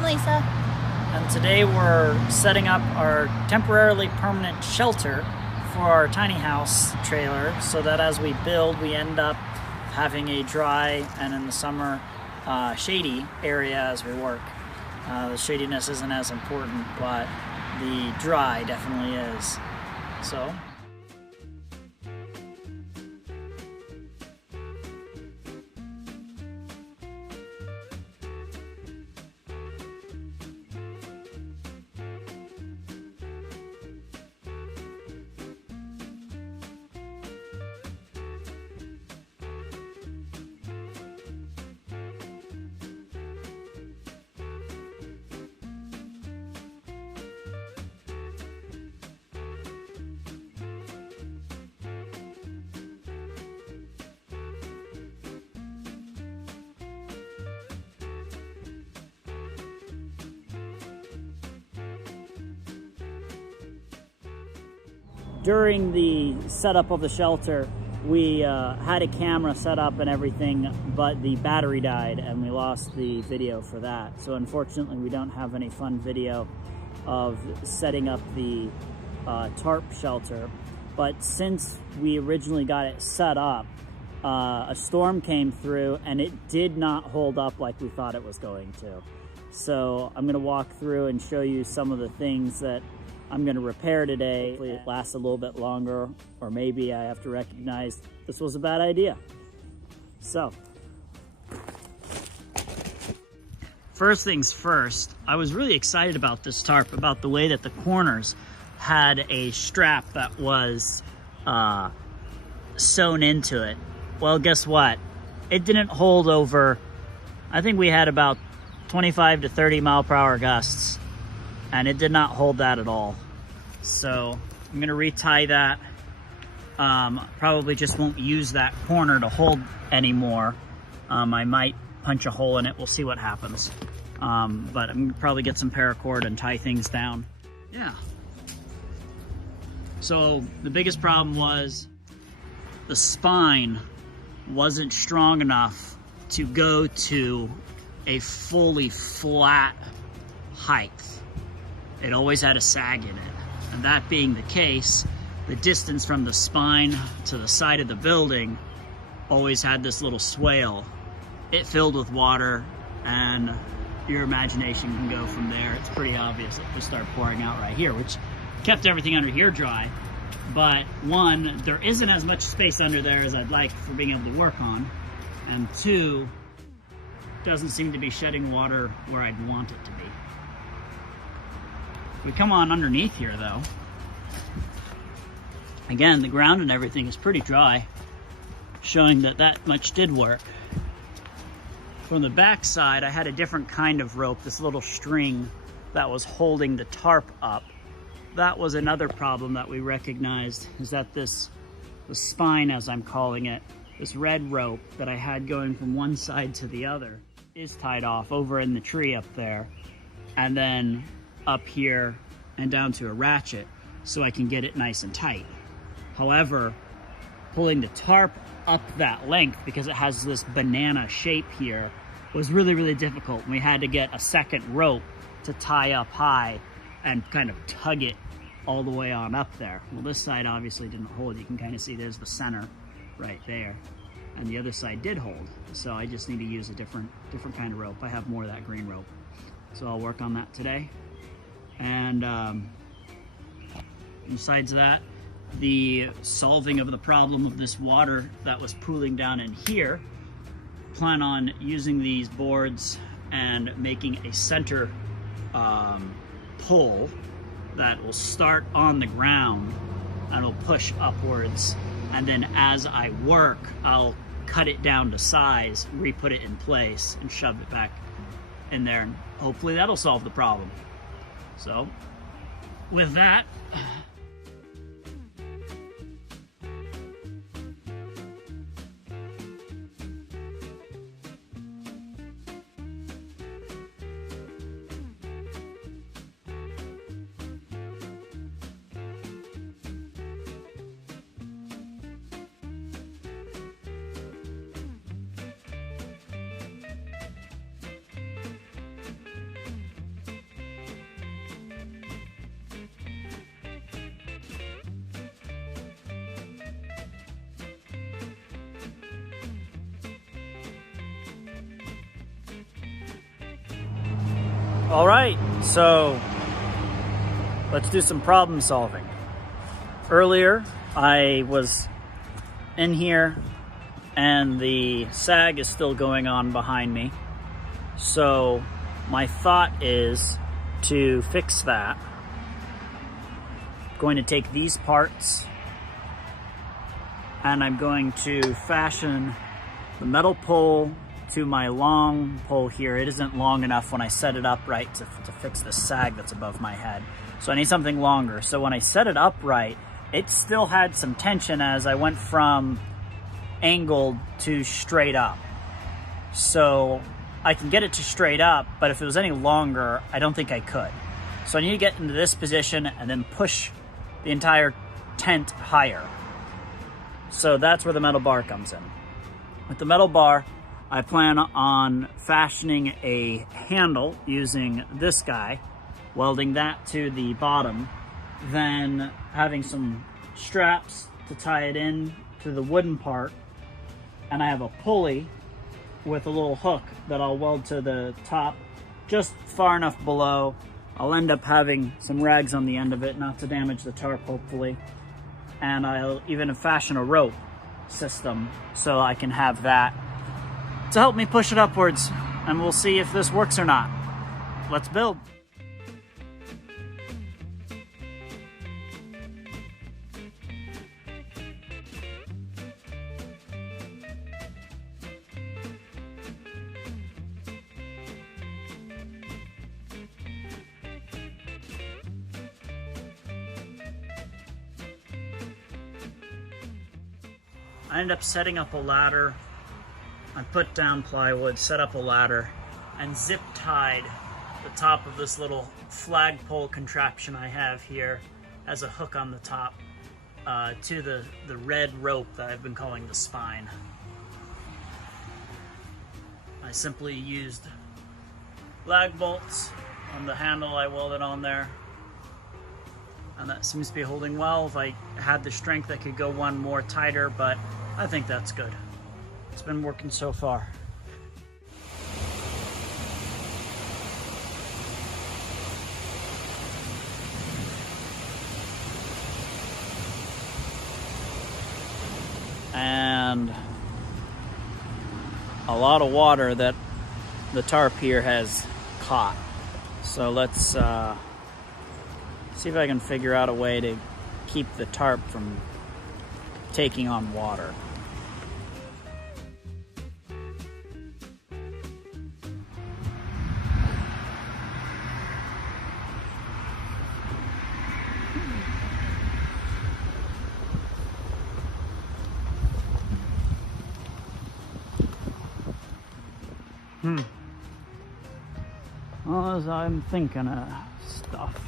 I'm Lisa. And today we're setting up our temporarily permanent shelter for our tiny house trailer so that as we build, we end up having a dry and in the summer shady area as we work. The shadiness isn't as important, but the dry definitely is. So. During the setup of the shelter, we had a camera set up and everything, but the battery died and we lost the video for that. So unfortunately, we don't have any fun video of setting up the tarp shelter. But since we originally got it set up, a storm came through and it did not hold up like we thought it was going to. So I'm gonna walk through and show you some of the things that I'm gonna repair today. Hopefully it lasts a little bit longer, or maybe I have to recognize this was a bad idea. So, first things first, I was really excited about this tarp, about the way that the corners had a strap that was sewn into it. Well, guess what? It didn't hold over, I think we had about 25 to 30 mile per hour gusts, and it did not hold that at all. So I'm gonna retie that. Probably just won't use that corner to hold anymore. I might punch a hole in it, we'll see what happens. But I'm gonna probably get some paracord and tie things down. Yeah. So the biggest problem was the spine wasn't strong enough to go to a fully flat height. It always had a sag in it. And that being the case, the distance from the spine to the side of the building always had this little swale. It filled with water, and your imagination can go from there. It's pretty obvious it just started pouring out right here, which kept everything under here dry. But one, there isn't as much space under there as I'd like for being able to work on. And two, doesn't seem to be shedding water where I'd want it to be. We come on underneath here though. Again, the ground and everything is pretty dry, showing that that much did work. From the back side, I had a different kind of rope, this little string that was holding the tarp up. That was another problem that we recognized, is that the spine, as I'm calling it, this red rope that I had going from one side to the other is tied off over in the tree up there. And then up here and down to a ratchet so I can get it nice and tight. However, pulling the tarp up that length, because it has this banana shape here, was really, really difficult. We had to get a second rope to tie up high and kind of tug it all the way on up there. Well, this side obviously didn't hold. You can kind of see there's the center right there. And the other side did hold. So I just need to use a different kind of rope. I have more of that green rope. So I'll work on that today. And besides that, the solving of the problem of this water that was pooling down in here, plan on using these boards and making a center pull that will start on the ground and will push upwards. And then as I work, I'll cut it down to size, re-put it in place, and shove it back in there. And hopefully that'll solve the problem. So, with that, All right, so let's do some problem solving. Earlier, I was in here and the sag is still going on behind me. So my thought is to fix that. I'm going to take these parts and I'm going to fashion the metal pole to my long pole here. It isn't long enough when I set it up right to fix the sag that's above my head. So I need something longer. So when I set it up right, it still had some tension as I went from angled to straight up. So I can get it to straight up, but if it was any longer, I don't think I could. So I need to get into this position and then push the entire tent higher. So that's where the metal bar comes in. With the metal bar, I plan on fashioning a handle using this guy, welding that to the bottom, then having some straps to tie it in to the wooden part, and I have a pulley with a little hook that I'll weld to the top just far enough below. I'll end up having some rags on the end of it not to damage the tarp, hopefully, and I'll even fashion a rope system so I can have that to help me push it upwards, and we'll see if this works or not. Let's build. I ended up setting up a ladder. I put down plywood, set up a ladder, and zip tied the top of this little flagpole contraption I have here as a hook on the top to the red rope that I've been calling the spine. I simply used lag bolts on the handle I welded on there, and that seems to be holding well. If I had the strength, I could go one more tighter, but I think that's good. It's been working so far. And a lot of water that the tarp here has caught. So let's see if I can figure out a way to keep the tarp from taking on water. Well, as I'm thinking of stuff.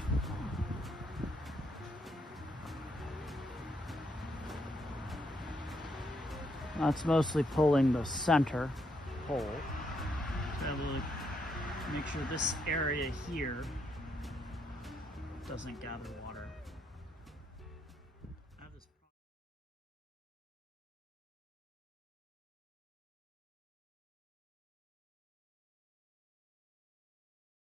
That's mostly pulling the center pole to be able to make sure this area here doesn't gather water.